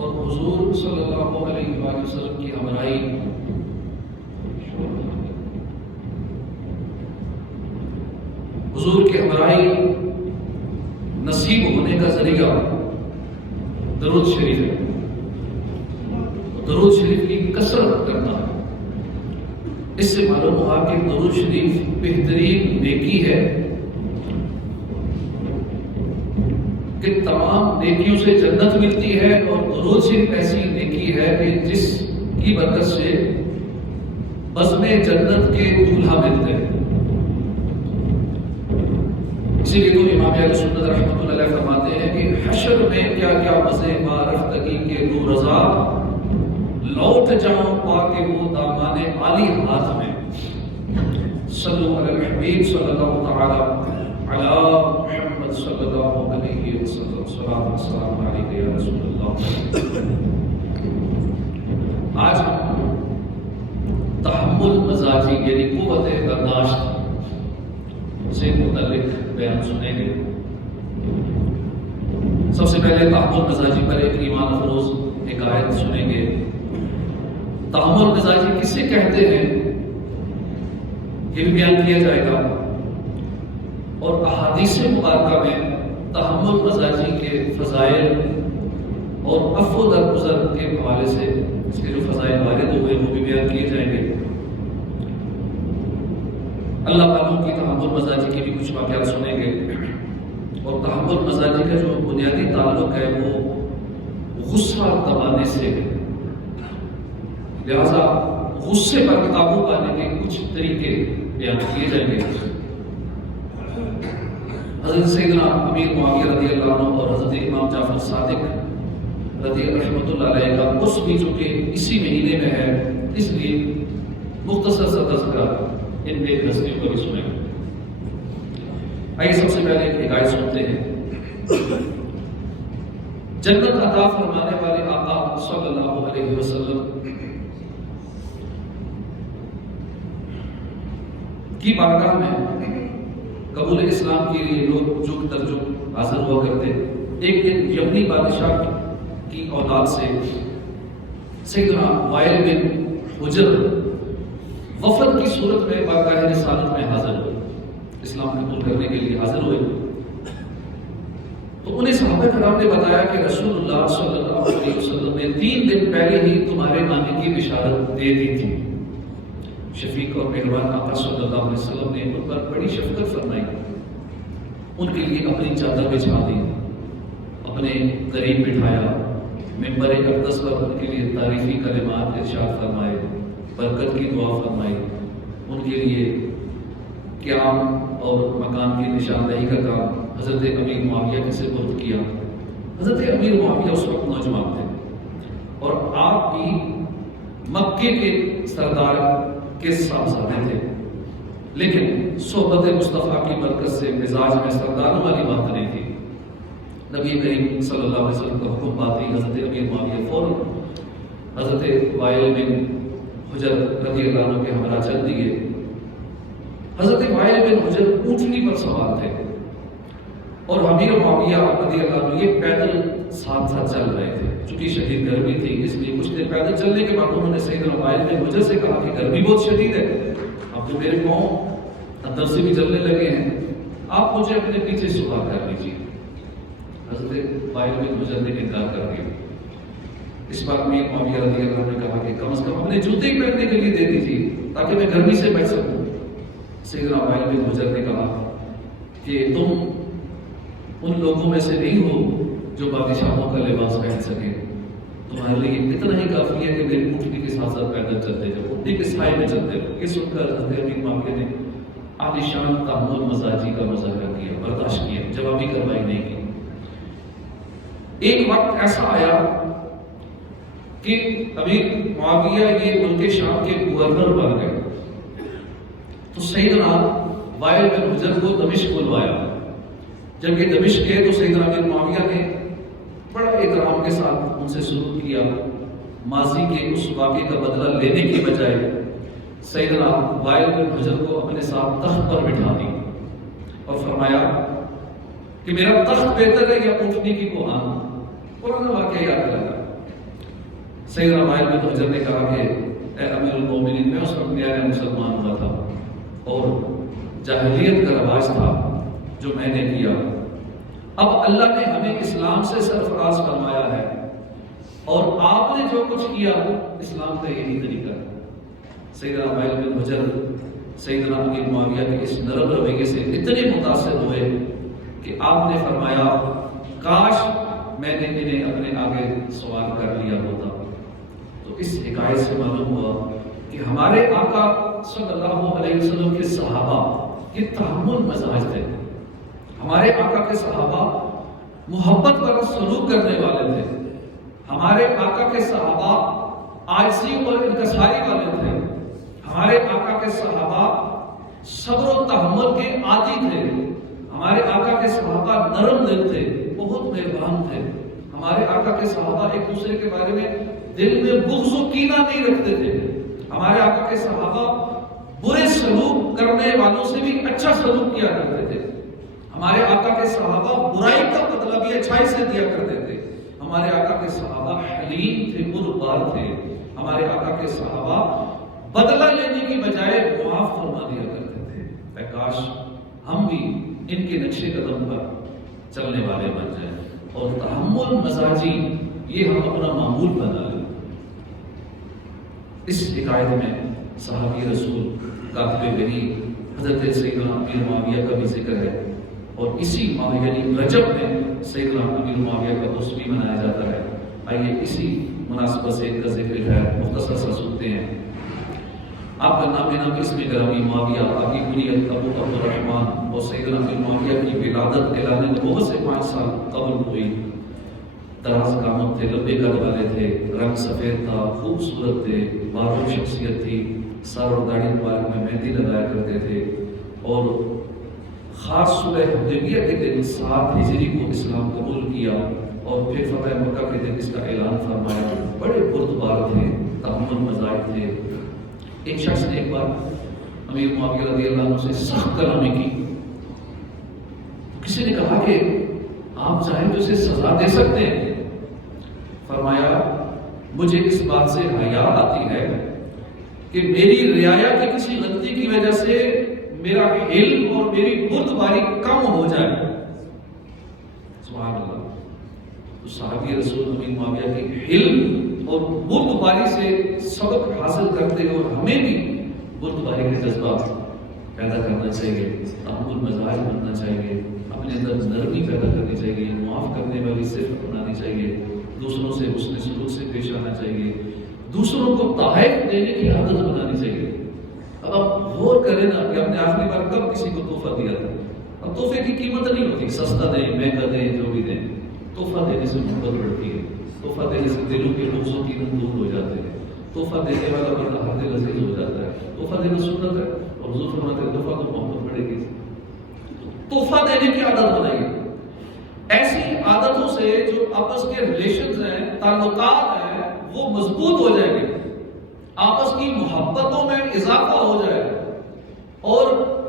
اور حضور صلی اللہ علیہ وآلہ وسلم کی ہمراہی حضور کی ہمراہی نصیب ہونے کا ذریعہ درود شریف ہے. درود شریف کی کثرت کرنا ہے. اس سے معلوم ہوا کہ درود شریف بہترین نیکی ہے کہ تمام نیکیوں سے جنت ملتی ہے، اور درود شریف ایسی نیکی ہے کہ جس کی برکت سے بزم جنت کے دولہا ملتے ہیں. اسی لیے تو امام اہل سنت رحمۃ اللہ علیہ فرماتے ہیں کہ حشر میں کیا کیا مزے رفتگی کے دو رضا، لوٹ جاؤں پا کے وہ دامان عالی ہاتھ میں. صلو علی الحبیب صلی اللہ تعالی علی محمد صلی اللہ علیہ وسلم. صلاۃ و سلام علیک یا رسول اللہ. آج تحمل مزاجی یعنی قوت برداشت سے متعلق بیان سنیں گے. سب سے پہلے تحمل مزاجی پر ایک ایمان افروز ایک آیت سنیں گے. تحمل مزاجی کسے کہتے ہیں یہ بھی بیان کیا جائے گا، اور احادیث مبارکہ میں تحمل مزاجی کے فضائل اور عفو درگزر کے حوالے سے اس کے جو فضائل وارد ہوئے وہ بھی بیان کیے جائیں گے. اللہ تعالیٰ کی تحمل مزاجی کے بھی کچھ واقعات سنیں گے. اور تحمل مزاجی کا جو بنیادی تعلق ہے وہ غصہ دبانے سے ہے، لہذا غصے پر قابو پانے کے کچھ طریقے بیان کیے جائیں گے. حضرت سیدنا امیر معاویہ رضی اللہ عنہ اور حضرت امام جعفر صادق رضی رحمۃ اللہ علیہ کا اس بھی جو کہ اسی مہینے میں ہے، اس لیے مختصر سا تذکرہ ان ایک ہستیوں کو بھی سنیں. آئیے سب سے پہلے ایک آیت سنتے ہیں. جنت عطا فرمانے والے آقا صلی اللہ علیہ وسلم کی بارگاہ میں قبول اسلام کے لیے لوگ جھک در جھک حاضر ہوا کرتے. ایک دن یمنی بادشاہ کی اولاد سے سیدنا وائل بن حجر وفد کی صورت میں بارگاہ رسالت میں حاضر ہوئے، اسلام قبول کرنے کے لیے حاضر ہوئے. تو انہیں صحابہ کرام نے بتایا کہ رسول اللہ صلی اللہ علیہ وسلم نے 3 دن پہلے ہی تمہارے آنے کی بشارت دے دی تھی. شفیق اور مہربان آقا صلی اللہ علیہ وسلم نے ان پر بڑی شفقت فرمائی، ان کے لیے اپنی چادر بچھا دی، اپنے قریب بٹھایا، منبر اقدس پر ان کے لیے تعریفی کلمات ارشاد فرمائے، برکت کی دعا فرمائی، ان کے لیے قیام اور مکان کی نشاندہی کا کام حضرت امیر معاویہ کے سپرد کیا. حضرت امیر معاویہ اس وقت نوجوان تھے اور آپ بھی مکے کے سردار کے صاحبزادے تھے، لیکن صحبت مصطفیٰ کی برکت سے مزاج میں سرداروں والی بات نہیں تھی. نبی کریم صلی اللہ علیہ وسلم کا حکم پاتی حضرت امیر معاویہ فوراً حضرت وائل بن حجر رضی اللہ عنہ کے ہمراہ چل دیے. حضرت وائل بن حجر اونٹنی پر سوار تھے اور امیر معاویہ رضی اللہ عنہ یہ پیدل ساتھ ساتھ چل رہے تھے. چونکہ شدید گرمی تھی اس لیے کچھ دیر پیدل چلنے کے بعد انہوں نے سیدنا وائل بن حجر سے کہا کہ گرمی بہت شدید ہے، اب تو میرے پاؤں اندر سے بھی جلنے لگے ہیں، آپ مجھے اپنے پیچھے سوار کر لیجیے. حضرت وائل بن حجر نے انکار کر دیا. اس بات میں معاویہ رضی اللہ عنہ نے کہا کہ کم از کم اپنے جوتے ہی پہننے کے لیے دے دیجیے تاکہ میں گرمی سے بچ سکوں. سیدنا وائل بن حجر نے کہا کہ تم ان لوگوں میں سے نہیں ہو جو بادشاہوں کا لباس پہن سکے، تمہارے لیے اتنا ہی کافی ہے کہ میری اونٹنی کے ساتھ ساتھ پیدل چلتے جاؤ، اونٹنی کے سائے میں چلتے رہو. یہ سن کر حضرت امیر معاویہ نے عالیشان تحمل مزاجی کا مظاہرہ کیا، برداشت کیا، جوابی کارروائی نہیں کی. ایک وقت ایسا آیا کہ امیر معاویہ یہ ملک شام کے گورنر بن گئے. تو سیدنا وائل بن حجر کو دمشق بلوایا. جب یہ دمشق گئے تو سیدنا امیر معاویہ نے بڑا احترام کے ساتھ ان سے سلوک کیا. ماضی کے اس واقعے کا بدلہ لینے کی بجائے سیدنا وائل بن حجر کو اپنے ساتھ تخت پر بٹھا دی اور فرمایا کہ میرا تخت بہتر ہے یا اونٹنی کی کوہان. پرانا واقعہ یاد لگا. سیدنا وائل بن حجر نے کہا کہ اے امیر المومنین، میں اس وقت نیا مسلمان ہوا تھا اور جاہلیت کا رواج تھا جو میں نے کیا، اب اللہ نے ہمیں اسلام سے سرفراز فرمایا ہے اور آپ نے جو کچھ کیا اسلام کا یہی طریقہ ہے۔ سیدنا وائل بن حجر سیدنا امیر معاویہ کے اس نرم رویے سے اتنے متاثر ہوئے کہ آپ نے فرمایا کاش میں نے انہیں اپنے آگے سوال کر لیا ہوتا۔ تو اس حکایت سے معلوم ہوا کہ ہمارے آقا صلی اللہ علیہ وسلم کے صحابہ یہ تحمل مزاج تھے۔ ہمارے آقا کے صحابہ محبت پر سلوک کرنے والے تھے۔ ہمارے آقا کے صحابہ عاجزی اور انکساری والے تھے۔ ہمارے آقا کے صحابہ صبر و تحمل کے عادی تھے۔ ہمارے آقا کے صحابہ نرم دل تھے، بہت مہربان تھے۔ ہمارے آقا کے صحابہ ایک دوسرے کے بارے میں دل میں بغض و کینہ نہیں رکھتے تھے۔ ہمارے آقا کے صحابہ برے سلوک کرنے والوں سے بھی اچھا سلوک کیا کرتے تھے۔ ہمارے آقا کے صحابہ برائی کا بدلہ بھی اچھائی سے دیا کرتے تھے۔ ہمارے آقا کے صحابہ حلیم تھے، بردبار تھے۔ ہمارے آقا کے صحابہ بدلہ لینے کی بجائے معاف فرما دیا کرتے تھے۔ اے کاش ہم بھی ان کے نقشے قدم پر چلنے والے بن جائیں اور تحمل مزاجی یہ ہم اپنا معمول بنا لیں۔ اس حکایت میں صحابی رسول کاتب وحی حضرت سیدنا امیر معاویہ کا بھی ذکر ہے، اور اسی ماہ یعنی رجب میں سیدنا امیر معاویہ کا عرس بھی منایا جاتا ہے۔ آئیے اسی مناسبت سے ان کا ذکر ہے، مختصر سا سنتے ہیں۔ آپ کا نام اسم گرامی معاویہ، آپ کی کنیت ابو عبد الرحمن، اور سیدنا امیر معاویہ کی ولادت اعلان نبوت سے 5 سال قبل ہوئی۔ دراز قامت تھے، لمبے قد والے تھے، رنگ سفید تھا، خوبصورت تھے، بارو شخصیت تھی، سر اور داڑھی مبارک میں مہندی لگایا کرتے تھے، اور خاص صلح حدیبیہ کے دن 7 ہجری کو اسلام قبول کیا اور پھر فتح مکہ کے دن اس کا اعلان فرمایا۔ بڑے بردبار تھے، تحمل مزاج تھے۔ ایک شخص نے ایک بار امیر معاویہ رضی اللہ عنہ سے سخت کلامی کی۔ کسی نے کہا کہ آپ چاہیں تو اسے سزا دے سکتے ہیں۔ فرمایا مجھے اس بات سے حیا آتی ہے کہ میری رعایا کی کسی غلطی کی وجہ سے میرا علم اور میری بردباری کم ہو جائے۔ سبحان اللہ۔ تو صحابی رسول امیر معاویہ کے علم اور بردباری سے سبق حاصل کرتے ہوئے ہمیں بھی بردباری کا جذبہ پیدا کرنا چاہیے، تحمل مزاج بننا چاہیے، اپنے اندر نرمی پیدا کرنی چاہیے، معاف کرنے والی صفت اپنانی چاہیے، دوسروں سے حسن سلوک سے پیش آنا چاہیے، دوسروں کو تحائف دینے کی عادت بنانی چاہیے۔ اب آپ غور کریں نا کہ آپ نے آخری بار کب کسی کو تحفہ دیا تھا؟ اب تحفے کی قیمت نہیں ہوتی، سستا دیں، مہنگا دیں، جو بھی دیں، تحفہ دینے سے محبت بڑھتی ہے، تحفہ دینے سے دلوں کے بغض و کینہ دور ہو جاتے ہیں، تحفہ دینے والا بندہ ہر دل عزیز ہو جاتا ہے۔ تحفہ دینا سنت ہے، اور حضور فرماتے ہیں تحفہ تو محبت بڑھے گی۔ تحفہ دینے کی عادت بنائیے، ایسی عادتوں سے جو آپس کے ریلیشنز ہیں، تعلقات ہیں، وہ مضبوط ہو جائیں گے، آپس کی محبتوں میں اضافہ ہو جائے گا، اور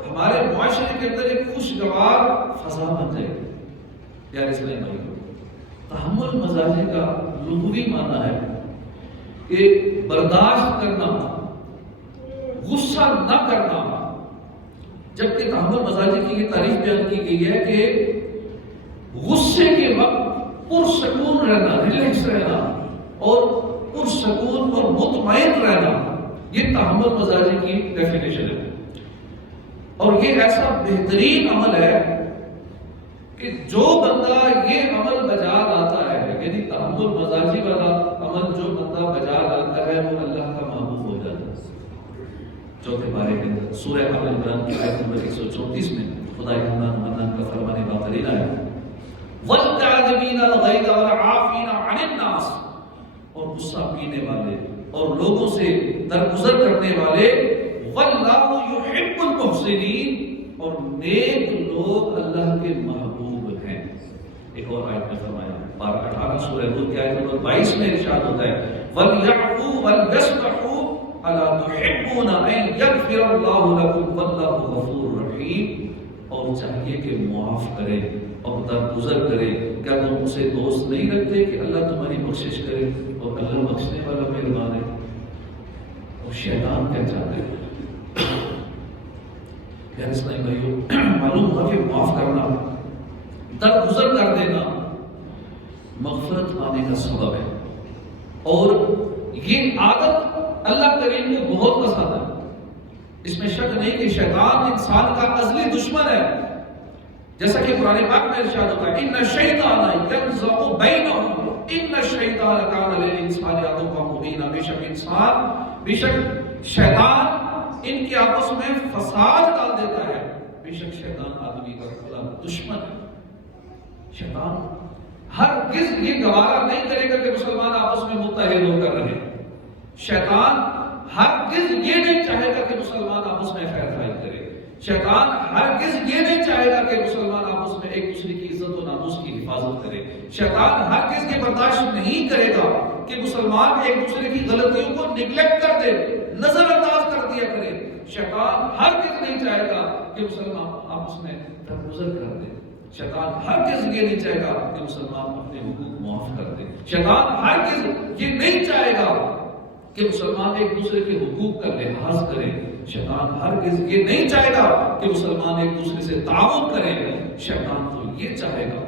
ہمارے معاشرے کے اندر ایک خوشگوار فضا بن جائے گی۔ پیارے اسلامی بھائیو، تحمل مزاجی کا لغوی معنی ہے کہ برداشت کرنا، غصہ نہ کرنا، جبکہ تحمل مزاجی کی یہ تعریف بیان کی گئی ہے کہ غصے کے وقت پرسکون رہنا، ریلیکس رہنا، اور پرسکون اور مطمئن رہنا، یہ تحمل مزاجی کی ڈیفینیشن ہے۔ اور یہ ایسا بہترین عمل ہے کہ جو بندہ یہ عمل بجا لاتا ہے، یعنی تحمل مزاجی والا عمل جو بندہ بجا لاتا ہے، وہ اللہ کا محبوب ہو جاتا ہے۔ چوتھے پارے کے اندر سورہ آل عمران کی آیت نمبر 134 میں خدائے منان کا فرمان باقی ہے، وَالْكَاظِمِينَ الْغَيْظَ وَالْعَافِينَ عَنِ النَّاسِ، اور غصہ پینے والے اور لوگوں سے درگزر کرنے والے، وَاللَّهُ يُحِبُّ الْمُحْسِنِينَ، اور نیک لوگ اللہ کے محبوب ہیں۔ ایک اور آیت میں فرمایا، پارہ 18 سورہ ہود کی آیت نمبر 22 میں ارشاد ہوتا ہے، وَلْيَعْفُوا وَلْيَصْفَحُوا أَلَا تُحِبُّونَ أَن يَغْفِرَ اللَّهُ لَكُمْ وَاللَّهُ غَفُورٌ رَحِيمٌ، اور چاہیے کہ معاف کریں، اور درگزر کرے، کیا تم اسے دوست نہیں رکھتے کہ اللہ تمہاری بخشش کرے اور اللہ بخشنے والا مہربان ہے؟ اور شیطان کیا چاہتا ہے؟ پیارے اسلامی بھائیو، معلوم ہوا کہ معاف کرنا، درگزر کر دینا مغفرت پانے کا سبب ہے، اور یہ عادت اللہ کریم کو بہت پسند ہے۔ اس میں شک نہیں کہ شیطان انسان کا ازلی دشمن ہے، جیسا کہ قرآن پاک میں ارشاد ہوتا ہے ان الشیطان ینزغ بینہم ان الشیطان کان للانسان عدوا مبینا، بے شک شیطان ان کے آپس میں فساد ڈال دیتا ہے، بے شک شیطان آدمی کا کھلا دشمن ہے۔ شیطان ہرگز یہ گوارا نہیں کرے گا کہ مسلمان آپس میں متحد ہو کر رہے، شیطان ہرگز یہ نہیں چاہے گا کہ مسلمان آپس میں خیر خواہی کرے، شیطان ہرگز یہ نہیں چاہے گا کہ مسلمان آپس میں ایک دوسرے کی عزت و ناموس کی حفاظت کرے، شیطان ہرگز یہ برداشت نہیں کرے گا کہ مسلمان ایک دوسرے کی غلطیوں کو نیگلیکٹ کر دے، نظر انداز کر دیا کرے، شیطان ہرگز نہیں چاہے گا کہ مسلمان آپس میں درگزر کر دے، شیطان ہرگز یہ نہیں چاہے گا کہ مسلمان اپنے حقوق معاف کر دے، شیطان ہرگز یہ نہیں چاہے گا کہ مسلمان ایک دوسرے کے حقوق کا لحاظ کرے، شیطان ہرگز یہ نہیں چاہے گا کہ مسلمان ایک دوسرے سے تعاون کرے، شیطان تو یہ چاہے گا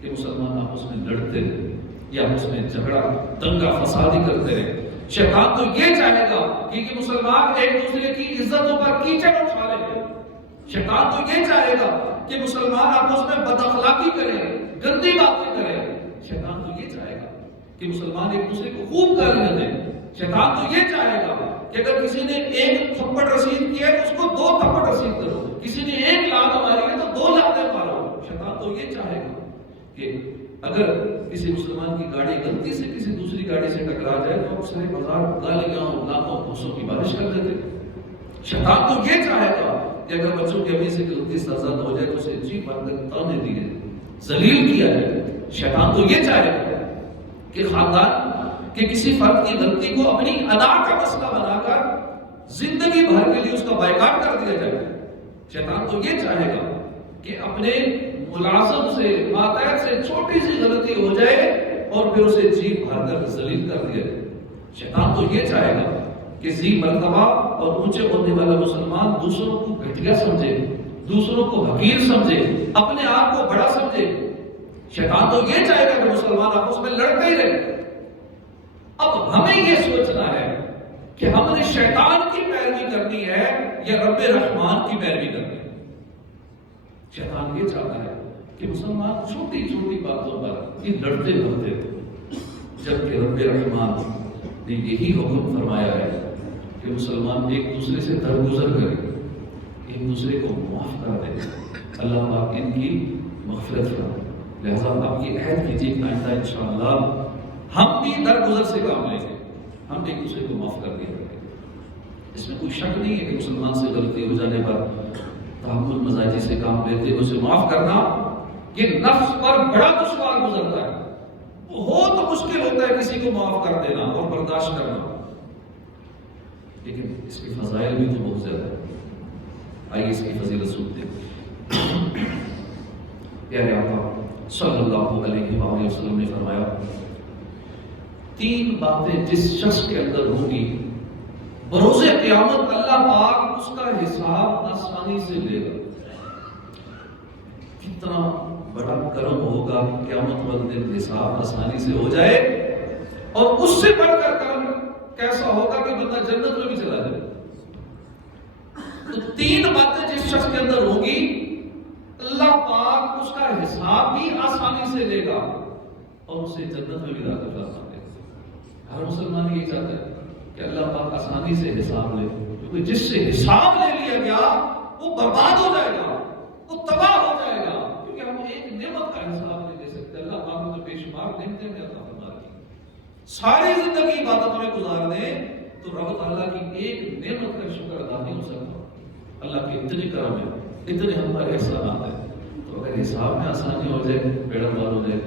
کہ مسلمان آپس میں لڑتے رہے یا آپس میں جھگڑا دنگا فسادی کرتے رہے، شیطان تو یہ چاہے گا کہ مسلمان ایک دوسرے کی عزتوں پر کیچڑ اچھالے، شیطان تو یہ چاہے گا کہ مسلمان آپس میں بد اخلاقی کرے، گندی باتیں کرے، شیطان تو یہ چاہے گا کہ مسلمان ایک دوسرے کو خوب گالیاں دیں، شیطان تو یہ چاہے گا کہ اگر کسی نے ایک تھپڑ رسید کیا ہے تو اس کو 2 تھپڑ رسید کرو، کسی نے 1 لات ماری ہے تو 2 لاتیں مارو، شیطان تو یہ چاہے گا کہ اگر کسی مسلمان کی گاڑی غلطی سے کسی دوسری گاڑی سے ٹکرا جائے تو اکثر بازار گالیاں اور لاتوں بھوسوں کی بارش کر دیتے، شیطان تو یہ چاہے گا کہ اگر بچوں کی امی سے غلطی سرزد ہو جائے تو اسے جی بات کر تانے دیے، ذلیل کیا جائے، شیطان تو یہ چاہے گا کہ خاندان کہ کسی فرد کی غلطی کو اپنی ادا کا مسئلہ بنا کر زندگی بھر کے لیے اس کا بائیکاٹ کر دیا جائے، شیطان تو یہ چاہے گا کہ اپنے ملازم سے ماتحت سے چھوٹی سی غلطی ہو جائے اور پھر اسے جیب بھر کر ذلیل کر دیا جائے، شیطان تو یہ چاہے گا کہ ذی مرتبہ اور اونچے عہدے والا مسلمان دوسروں کو گھٹیا سمجھے، دوسروں کو حقیر سمجھے، اپنے آپ کو بڑا سمجھے، شیطان تو یہ چاہے گا کہ مسلمان آپس میں لڑتے ہی رہے۔ اب ہمیں یہ سوچنا ہے کہ ہم نے شیطان کی پیروی کرنی ہے یا رب رحمان کی پیروی کرنی ہے۔ شیطان یہ چاہتا ہے کہ مسلمان چھوٹی چھوٹی باتوں پر یہ لڑتے بھرتے ہو، جبکہ رب رحمان نے یہی حکم فرمایا ہے کہ مسلمان ایک دوسرے سے درگزر کرے، ایک دوسرے کو معاف کر دے، اللہ پاک ان کی مغفرت فرمائے۔ لہذا آپ یہ عہد کیجیے کہ آئندہ انشاءاللہ ہم بھی درگزر سے کام لیں گے، ہم ایک دوسرے کو معاف کر دیا کریں گے۔ اس میں کوئی شک نہیں ہے کہ مسلمان سے غلطی ہو جانے پر تحمل مزاجی سے کام لیتے ہوئے اسے معاف کرنا یہ نفس پر بڑا دشوار گزرتا ہے، بہت مشکل ہوتا ہے کسی کو معاف کر دینا اور برداشت کرنا، لیکن اس کے فضائل بھی تو بہت زیادہ ہے۔ آئیے اس کی فضیلت سنتے ہیں۔ پیارے آقا صلی اللہ علیہ وآلہ وسلم نے فرمایا 3 باتیں جس شخص کے اندر ہوں گی بروز قیامت اللہ پاک اس کا حساب آسانی سے لے گا۔ کتنا بڑا کرم ہوگا قیامت والے دن حساب آسانی سے ہو جائے، اور اس سے بڑھ کر کرم کیسا ہوگا کہ بندہ جنت میں بھی چلا جائے۔ تو 3 باتیں جس شخص کے اندر ہوں گی اللہ پاک اس کا حساب بھی آسانی سے لے گا اور اسے جنت میں بھی داخل کرنا ہے۔ ہر مسلمان یہ چاہتا ہے کہ اللہ پاک آسانی سے حساب لے، کیونکہ جس سے حساب لے لیا گیا وہ برباد ہو جائے گا، وہ تباہ ہو جائے گا، کیونکہ ہم ایک نعمت کا حساب نہیں دے سکتے۔ اللہ پاک نے بے شمار نعمتیں عطا فرما دی، ساری زندگی عبادت میں گزار دیں تو رب تعالیٰ کی ایک نعمت کا شکر ادا نہیں ہو سکتا۔ اللہ کے اتنے کرم ہے، اتنے ہمارے احسانات ہیں، تو اگر حساب میں آسانی ہو جائے بیڑا پار ہو جائے،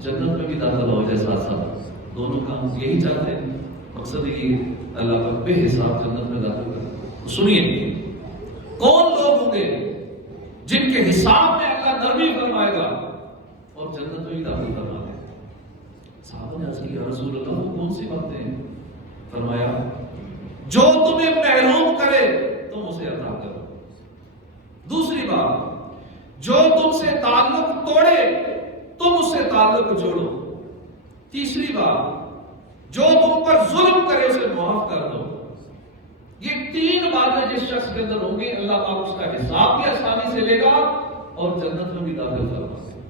جنت میں بھی داخل ہو جائے ساتھ ساتھ، دونوں کام یہی چاہتے ہیں، مقصد یہ اللہ کا بے حساب جنت میں داخل کرنا۔ سنیے کون لوگ ہوں گے جن کے حساب میں اللہ نرمی فرمائے گا اور جنت میں بھی داخل کروا دے. صحابہ نے عرض کی یا رسول اللہ وہ کون سی باتیں ہیں؟ فرمایا جو تمہیں محروم کرے تم اسے عطا کرو. دوسری بات جو تم سے تعلق توڑے تم اس سے تعلق جوڑو. تیسری بات جو تم پر ظلم کرے اسے معاف کر دو. یہ تین باتیں جس شخص کے اندر ہوں گی اللہ پاک اس کا حساب بھی آسانی سے لے گا اور جنت میں بھی داخل کروا دے.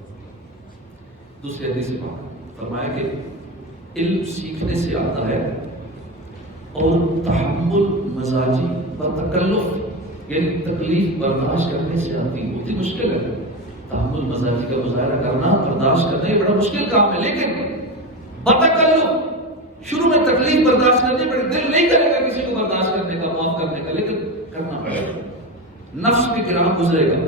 دوسری حدیث سے فرمایا کہ علم سیکھنے سے آتا ہے اور تحمل مزاجی و تکلف یعنی تکلیف برداشت کرنے سے آتی ہے. بہت ہی مشکل ہے تحمل مزاجی کا مظاہرہ کرنا, برداشت کرنا یہ بڑا مشکل کام ہے, لیکن بتکلف شروع میں تکلیف برداشت کرنی پڑے, دل نہیں کرے گا کسی کو برداشت کرنے کا, معاف کرنے کا, لیکن کرنا پڑے گا, نفس بھی گراں گزرے گا.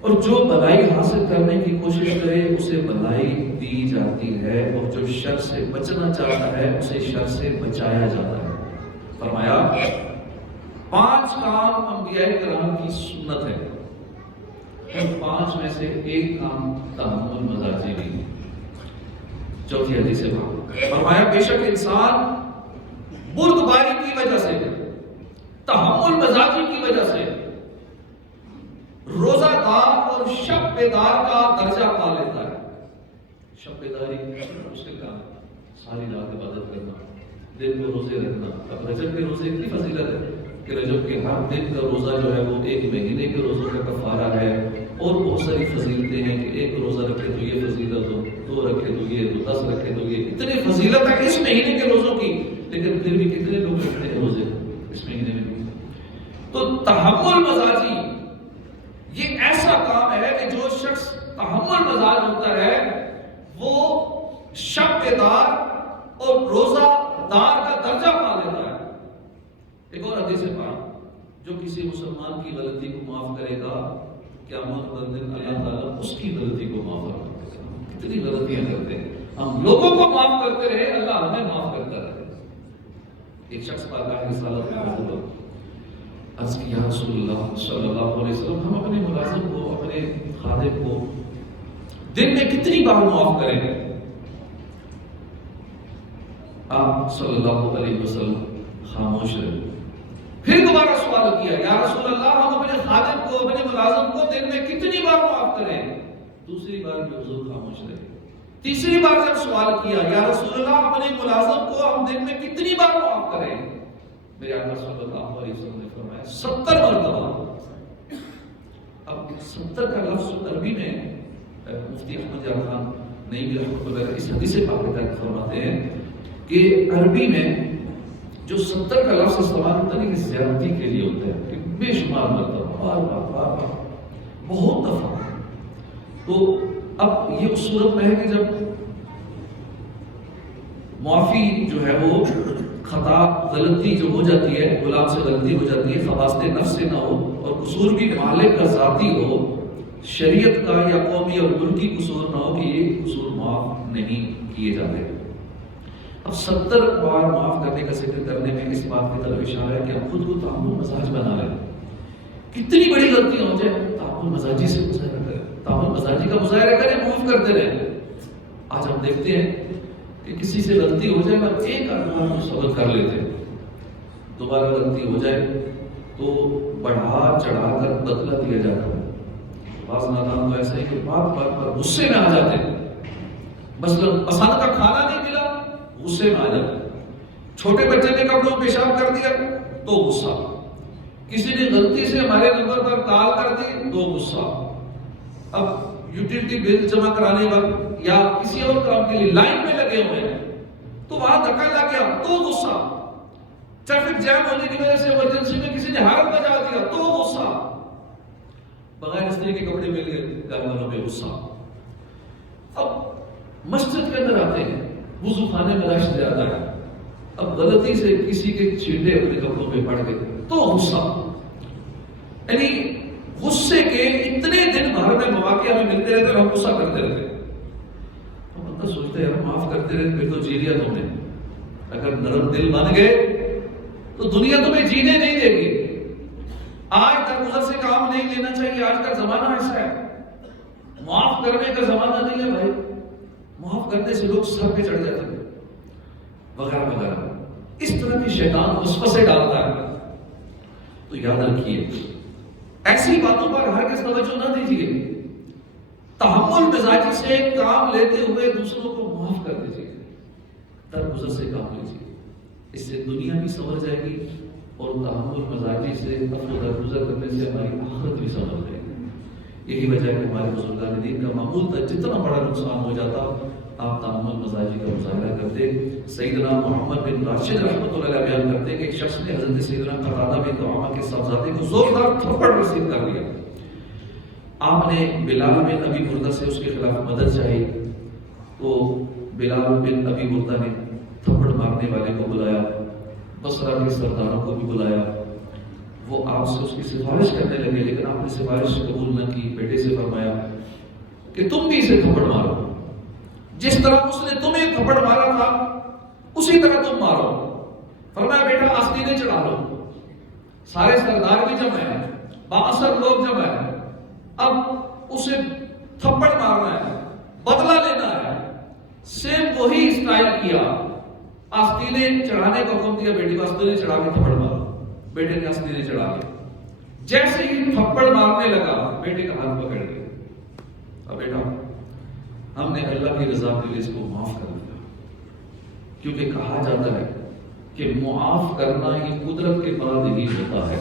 اور جو بھلائی حاصل کرنے کی کوشش کرے اسے بھلائی دی جاتی ہے اور جو شر سے بچنا چاہتا ہے اسے شر سے بچایا جاتا ہے. فرمایا 5 کام انبیاء کرام کی سنت ہے اور 5 میں سے ایک کام تحمل مزاجی بھی. چوتھی حدیث سے فرمایا بے شک انسان بردباری کی وجہ سے, تحمل مزاجی کی وجہ سے روزہ دار اور شب بیدار کا درجہ پا لیتا ہے. شب بیداری مشکل کام ہے, ساری رات عبادت کرنا, دن کو روزے رکھنا. اب رجب کے روزے اتنی فضیلت ہے کہ رجب کے ہر دن کا روزہ جو ہے وہ 1 مہینے کے روزوں کا کفارہ ہے, اور بہت ساری فضیلتیں ہیں کہ 1 روزہ رکھے تو یہ فضیلت ہو, 2 رکھے تو یہ, 10 رکھے تو یہ, اتنی فضیلت ہے اس مہینے کے روزوں کی. لیکن پھر بھی کتنے لوگ رکھتے ہیں روزے اس مہینے میں. تو تحمل مزاجی یہ ایسا کام ہے کہ جو شخص تحمل مزاج ہوتا ہے وہ شب بیدار اور روزہ دار کا درجہ پا لیتا ہے. ایک اور حدیث پاک جو کسی مسلمان کی غلطی کو معاف کرے گا قیامت کے دن اللہ تعالیٰ اس کی غلطی کو معاف کرے گا. کتنی غلطیاں کرتے ہیں ہم, لوگوں کو معاف کرتے رہے اللہ ہمیں معاف کرتا رہے. ایک شخص پر اللہ کی رسالت میں عرض کی یا رسول اللہ صلی اللہ علیہ وسلم ہم اپنے ملازم کو, اپنے خادم کو دن میں کتنی بار معاف کریں گے؟ آپ صلی اللہ علیہ وسلم خاموش رہے. پھر دوبارہ سوال کیا یا رسول اللہ ہم اپنے خادم کو, اپنے ملازم کو دن میں کتنی بار معاف کریں؟ دوسری بار بھی حضور خاموش رہے. تیسری بار جب سوال کیا یا رسول اللہ اپنے ملازم کو ہم دن میں کتنی بار معاف کریں؟ میرے آقا صلی اللہ علیہ وسلم نے فرمایا 70 مرتبہ. اب 70 کا لفظ عربی میں مفتی احمد یار خان نئی رحمۃ اللہ اس حدیث پاک میں فرماتے ہیں کہ عربی میں جو 70 کا لفظ استعمال ہوتا ہے کہ زیادتی کے لیے ہوتا ہے, کہ بے شمار مرتبہ, بار بار بہت دفعہ. تو اب یہ اس صورت میں ہے کہ جب معافی جو ہے وہ خطا غلطی جو ہو جاتی ہے, غلام سے غلطی ہو جاتی ہے, خواست نفس سے نہ ہو اور قصور بھی مالک کا ذاتی ہو, شریعت کا یا قومی اور ملکی قصور نہ ہو کہ یہ قصور معاف نہیں کیے جاتے. اب 70 بار معاف کرنے کا ذکر کرنے میں اس بات کی طرف اشارہ ہے کہ ہم خود کو تحمل مزاج بنا رہے ہیں. کتنی بڑی غلطیاں ہو جائے تحمل مزاجی سے مظاہرہ کریں, تحمل مزاجی کا مظاہرہ کریں, معاف کرتے رہیں. آج ہم دیکھتے ہیں کہ کسی سے غلطی ہو جائے ہم ایک آدمی صبر کر لیتے ہیں, دوبارہ غلطی ہو جائے تو بڑھا چڑھا کر بدلہ دیا جاتا ہے. بعض نادان تو ایسا ہے کہ بات بات پر غصے میں آ جاتے ہیں. مثلا پسند کا کھانا نہیں ملا غصے میں آ جاتے ہیں. چھوٹے بچے نے کپڑوں پیشاب کر دیا تو غصہ, کسی نے غلطی سے ہمارے نمبر پر کال کر دی تو غصہ. اب یوٹیلیٹی بل جمع کرانے وقت یا کسی اور کام کے لیے لائن میں لگے ہوئے ہیں تو وہاں دھکا لگ گیا تو غصہ. ٹریفک جام ہونے کی وجہ سے ایمرجنسی میں کسی نے ہارن بجا دیا تو غصہ. بغیر استری کے کپڑے مل گئے گھر والوں میں غصہ. اب مسجد کے اندر آتے ہیں, وضو خانے میں رش زیادہ ہے, اب غلطی سے کسی کے چھینٹے اپنے کپڑوں پہ پڑ گئے تو غصہ. یعنی غصے کے اتنے دن بھر میں مواقع ہمیں ملتے رہتے اور ہم غصہ کرتے رہتے. ہم بندہ سوچتے ہیں ہم معاف کرتے رہتے پھر تو جی لیا تم نے. اگر نرم دل بن گئے تو دنیا تمہیں جینے نہیں دے گی. آج درگزر سے کام نہیں لینا چاہیے. آج کا زمانہ ایسا ہے, معاف کرنے کا زمانہ نہیں ہے بھائی. معاف کرنے سے لوگ سر پہ چڑھ جاتے ہیں وغیرہ وغیرہ. اس طرح کی شیطان وسوسے ڈالتا ہے. تو یاد رکھیے ایسی باتوں پر ہرگز توجہ نہ دیجیے. تحمل مزاجی سے کام لیتے ہوئے دوسروں کو معاف کر دیجیے. درگزر سے کام لیجیے. اس سے دنیا بھی سنور جائے گی اور تحمل مزاجی سے درگزر کرنے سے ہماری آخرت بھی سنور جائے گی. یہی وجہ ہے کہ ہمارے بزرگان دین کا معمول تھا جتنا بڑا نقصان ہو جاتا آپ تحمل مزاجی کا مظاہرہ کرتے. سیدنا محمد بن راشد رحمۃ اللہ علیہ بیان کرتے کہ ایک شخص نے حضرت سیدنا قتادہ بن دعامہ کے صاحبزادے کو زوردار تھپڑ رسید کر دیا. آپ نے بلال بن ابی بردہ سے اس کے خلاف مدد چاہی تو بلال بن ابی بردہ نے تھپڑ مارنے والے کو بلایا, بصرہ کے سرداروں کو بھی بلایا. وہ آپ سے اس کی سفارش کرنے لگے لیکن آپ نے سفارش قبول نہ کی. بیٹے سے فرمایا کہ تم بھی اسے تھپڑ مارو, جس طرح اس نے تمہیں تھپڑ مارا تھا اسی طرح تم مارو. فرمایا بیٹا آستینیں چڑھا لو. سارے سردار بھی جمع ہیں, بااثر لوگ جمع ہیں. اب اسے تھپڑ مارنا ہے, بدلہ لینا ہے. سیم وہی اسٹائل کیا, آستینیں چڑھانے کا حکم دیا. بیٹی کو آستینیں چڑھا کے تھپڑ مارو. بیٹے نے آستینیں چڑھا کے جیسے ہی تھپڑ مارنے لگا بیٹے کا ہاتھ پکڑ لیا. اب بیٹا ہم نے اللہ کی رضا کے لیے اس کو معاف کر دیا, کیونکہ کہا جاتا ہے کہ معاف کرنا یہ قدرت کے بعد ہی ہوتا ہے.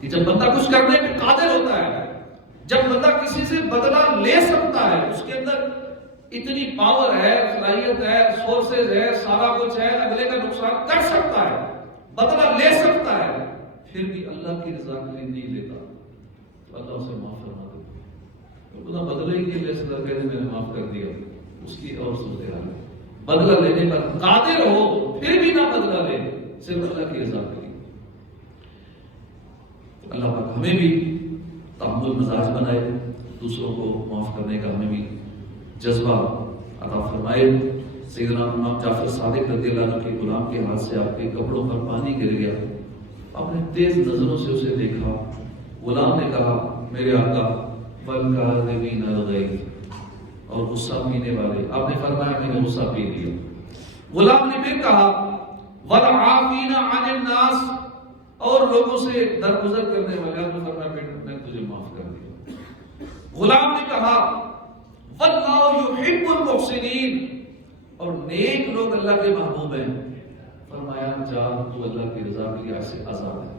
کہ جب بندہ کچھ کرنے پہ قادر ہوتا ہے, جب بندہ کسی سے بدلہ لے سکتا ہے, اس کے اندر اتنی پاور ہے, صلاحیت ہے, سورسز ہے, سارا کچھ ہے, اگلے کا نقصان کر سکتا ہے, بدلہ لے سکتا ہے, پھر بھی اللہ کی رضا کے لیے نہیں لیتا تو اللہ اسے معاف فرما دیتا. خدا بدلہ ہی نہیں لے سکتا, کہتے میں نے معاف کر دیا, اس کی اور صورت حال ہے. بدلہ لینے پر قادر ہو پھر بھی نہ بدلہ لے, صرف اللہ کی رضا کے لیے. اللہ پاک ہمیں بھی تحمل مزاج بنائے, دوسروں کو معاف کرنے کا ہمیں بھی جذبہ عطا فرمائے. سیدنا امام جعفر صادق رضی اللہ عنہ کے غلام کے ہاتھ سے آپ کے کپڑوں پر پانی گر گیا. آپ نے تیز نظروں سے اسے دیکھا. غلام نے کہا میرے آقا والکاظمین الغیظ, اور غصہ پینے والے. آپ نے فرمایا میں نے غصہ پی لیا. غلام نے پھر کہا والعافین عن الناس, اور لوگوں سے درگزر کرنے والے. آپ نے فرمایا بیٹا میں نے تجھے معاف کر دیا. غلام نے کہا واللہ یحب المحسنین, اور نیک لوگ اللہ کے محبوب ہیں. فرمایا جا تو اللہ کی رضا کے لیے سے آزاد ہے,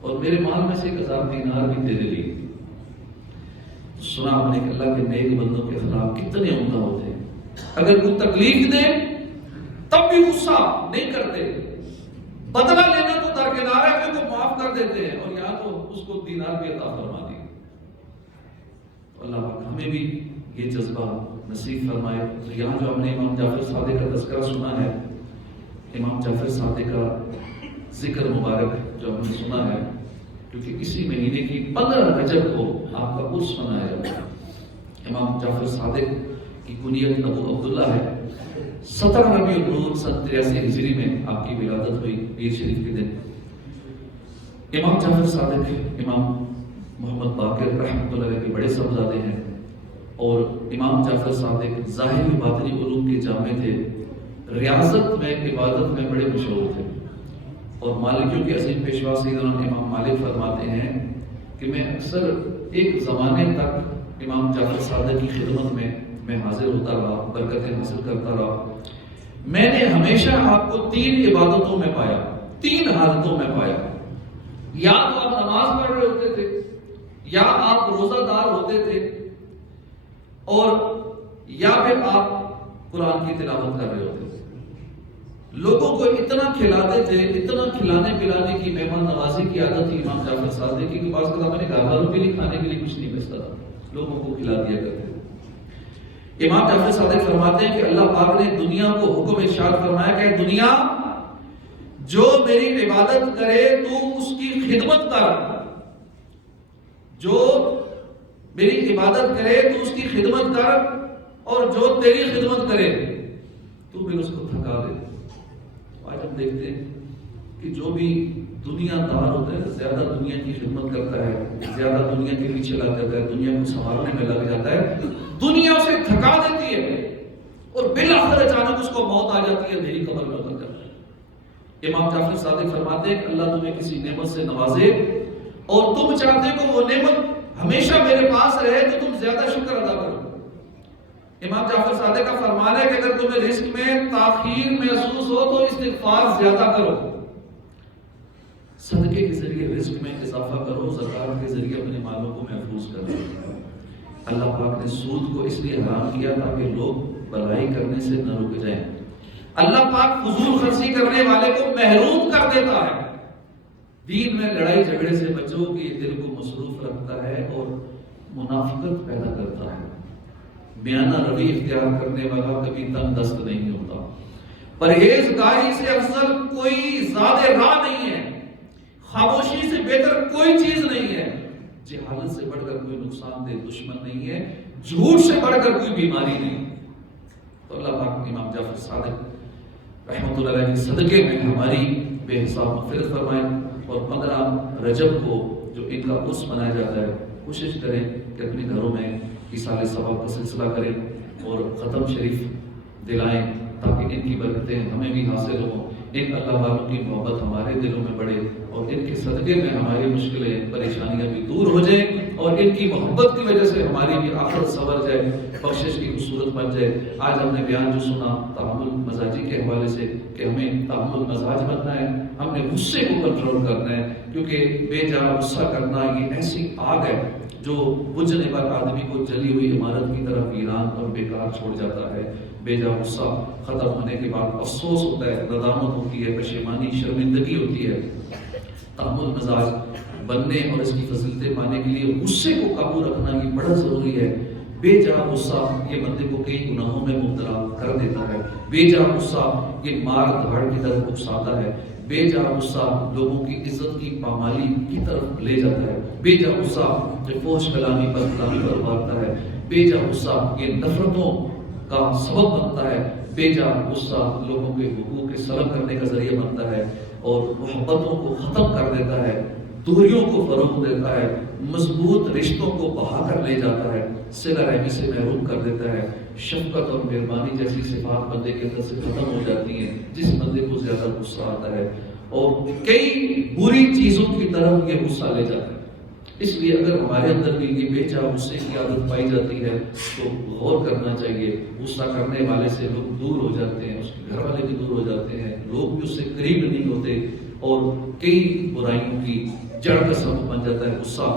اور میرے مال میں سے 1000 دینار بھی تیرے لیے. سنا ہم نے کہ اللہ کے نیک بندوں کے اخلاق کتنے عمدہ ہوتے ہیں. اگر کوئی تکلیف دے تب بھی غصہ نہیں کرتے, بدلہ لینا تو درکنار ہے, پھر کو معاف کر دیتے ہیں, اور یہاں تو اس کو دینار بھی عطا فرما دی. اللہ پاک ہمیں بھی یہ جذبہ نصیب فرمائے. تو یہاں جو ہم نے امام جعفر صادق کا تذکرہ سنا ہے, امام جعفر صادق کا ذکر مبارک جو ہم نے سنا ہے, کیونکہ اسی مہینے کی 15 رجب کو آپ کا عرس منایا جاتا ہے. امام جعفر صادق کی کنیت ابو عبداللہ ہے. 17 ربیع الاول سن 83 ہجری میں آپ کی ولادت ہوئی, پیر شریف کے دن. امام جعفر صادق امام محمد باقر رحمۃ اللہ علیہ کے بڑے صاحبزادے ہیں, اور امام جعفر صادق ظاہری و باطنی علوم کے جامع تھے. ریاضت میں عبادت میں بڑے مشہور تھے, اور مالکیوں کے عظیم پیشوا سیدنا امام مالک فرماتے ہیں کہ میں اکثر ایک زمانے تک امام جعفر صادق کی خدمت میں حاضر ہوتا رہا, برکتیں حاصل کرتا رہا. میں نے ہمیشہ آپ کو 3 عبادتوں میں پایا, 3 حالتوں میں پایا. یا تو آپ نماز پڑھ رہے ہوتے تھے, یا آپ روزہ دار ہوتے تھے, اور یا پھر آپ قرآن کی تلاوت کر رہے ہوتے تھے. لوگوں کو اتنا کھلاتے تھے, اتنا کھلانے پلانے کی مہمان نوازی کی عادت تھی امام جعفر صادق کی کہ بعض اوقات میں نے گھر والوں کے لیے کھانے کے لیے کچھ نہیں بچتا تھا, لوگوں کو کھلا دیا کرتے تھے. امام جعفر صادق فرماتے ہیں کہ اللہ پاک نے دنیا کو حکم ارشاد فرمایا کہ دنیا جو میری عبادت کرے تو اس کی خدمت کر, جو میری عبادت کرے تو اس کی خدمت کر, اور جو تیری خدمت کرے تو پھر اس کو تھکا دے. آج ہم دیکھتے ہیں کہ جو بھی دنیا دار ہوتا ہے، زیادہ دنیا کی خدمت کرتا ہے، زیادہ دنیا کے پیچھے لگ جاتا ہے، دنیا کو سنبھالنے میں لگ جاتا ہے، دنیا اسے تھکا دیتی ہے اور بالآخر اچانک اس کو موت آ جاتی ہے، اندھیری قبر میں اتر جاتا ہے۔ امام جعفر صادق فرماتے ہیں کہ اللہ تمہیں کسی نعمت سے نوازے اور تم چاہتے ہو وہ نعمت ہمیشہ میرے پاس رہے تو تم زیادہ شکر ادا کرو۔ امام جعفر صادق کا فرمان ہے کہ اگر تمہیں رزق میں تاخیر محسوس ہو تو استغفار زیادہ کرو، صدقے کے ذریعے رزق میں اضافہ کرو، زکات کے ذریعے اپنے مالوں کو محفوظ کرو۔ اللہ پاک نے سود کو اس لیے حرام کیا تاکہ لوگ بلائی کرنے سے نہ رک جائیں۔ اللہ پاک فضول خرچی کرنے والے کو محروم کر دیتا ہے۔ دین میں لڑائی جھگڑے سے بچو کہ یہ دل کو مصروف رکھتا ہے اور منافقت پیدا کرتا ہے۔ میانہ روی اختیار کرنے والا کبھی تنگ دست نہیں ہوتا۔ پرہیزگاری سے افضل کوئی زیادہ راہ نہیں ہے، خاموشی سے بہتر کوئی چیز نہیں ہے، جہالت سے بڑھ کر کوئی نقصان دہ دشمن نہیں ہے، جھوٹ سے بڑھ کر کوئی بیماری نہیں۔ تو اللہ پاک امام جعفر صادق رحمۃ اللہ علیہ کے صدقے میں ہماری بے حساب مغفرت فرمائے، اور 15 رجب کو جو ان کا عرس منایا جاتا ہے، کوشش کریں کہ اپنے گھروں میں ایصال ثواب کا سلسلہ کریں اور ختم شریف دلائیں تاکہ ان کی برکتیں ہمیں بھی حاصل ہوں، ان اللہ والوں کی محبت ہمارے دلوں میں بڑھے اور ان کے صدقے میں ہماری مشکلیں پریشانیاں بھی دور ہو جائیں اور ان کی محبت کی وجہ سے ہماری بھی آخرت سنور جائے، بخشش کی صورت بن جائے۔ آج ہم نے بیان جو سنا تحمل مزاجی کے حوالے سے کہ ہمیں تحمل مزاج بننا ہے، ہم نے غصے کو کنٹرول کرنا ہے، کیونکہ بے جا غصہ کرنا یہ ایسی آگ ہے جو بجھنے پر آدمی کو جلی ہوئی عمارت کی طرف ویران اور بیکار چھوڑ جاتا ہے۔ بے جا غصہ ختم ہونے کے بعد افسوس ہوتا ہے، ندامت ہوتی ہے، پشیمانی، شرمندگی ہوتی ہے۔ تحمل مزاج بننے اور اس کی فضیلتیں پانے کے لیے غصے کو قابو رکھنا یہ بڑا ضروری ہے۔ بے جا غصہ یہ بندے کو کئی گناہوں میں مبتلا کر دیتا ہے، بے جا غصہ یہ مار دھاڑ کی طرف اکساتا ہے، بے جا غصہ لوگوں کی عزت کی پامالی کی طرف لے جاتا ہے، بے جا غصہ یہ فحش کلامی پر ابھارتا ہے، بے جا غصہ یہ نفرتوں کا سبب بنتا ہے، بے جا غصہ لوگوں کے حقوق کے سلب کرنے کا ذریعہ بنتا ہے اور محبتوں کو ختم کر دیتا ہے، دوریوں کو فروغ دیتا ہے، مضبوط رشتوں کو بہا کر لے جاتا ہے، صلہ رحمی سے محروم کر دیتا ہے، شفقت اور مہربانی جیسی صفات بندے کے اندر سے ختم ہو جاتی ہیں جس بندے کو زیادہ غصہ آتا ہے، اور کئی بری چیزوں کی طرف یہ غصہ لے جاتا ہے۔ اس لیے اگر ہمارے اندر بھی یہ بے جا غصے کی عادت پائی جاتی ہے تو غور کرنا چاہیے۔ غصہ کرنے والے سے لوگ دور ہو جاتے ہیں، اس کے گھر والے بھی دور ہو جاتے ہیں، لوگ بھی اس سے قریب نہیں ہوتے، اور کئی برائیوں کی جڑ کا سبب بن جاتا ہے غصہ۔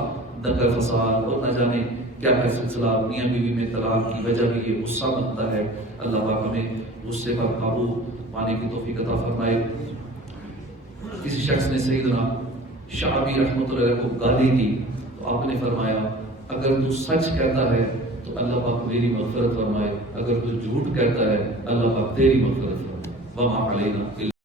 دنگل فساد اور نہ جانے کیا کیا سلسلہ، میاں بیوی میں طلاق کی وجہ بھی یہ غصہ بنتا ہے۔ اللہ پاک ہمیں غصے پر قابو پانے کی توفیق عطا فرمائے۔ کسی شخص نے سیدنا شعبی رحمۃ اللہ علیہ کو گالی دی تو آپ نے فرمایا اگر تو سچ کہتا ہے تو اللہ پاک میری مغفرت فرمائے، اگر تو جھوٹ کہتا ہے اللہ پاک تیری مغفرت فرمائے۔ وما علینا